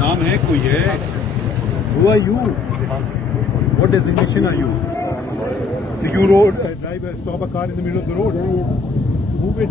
नाम है कोई है? Who are you? What designation are you? You stop a car in the middle of the road. Move it.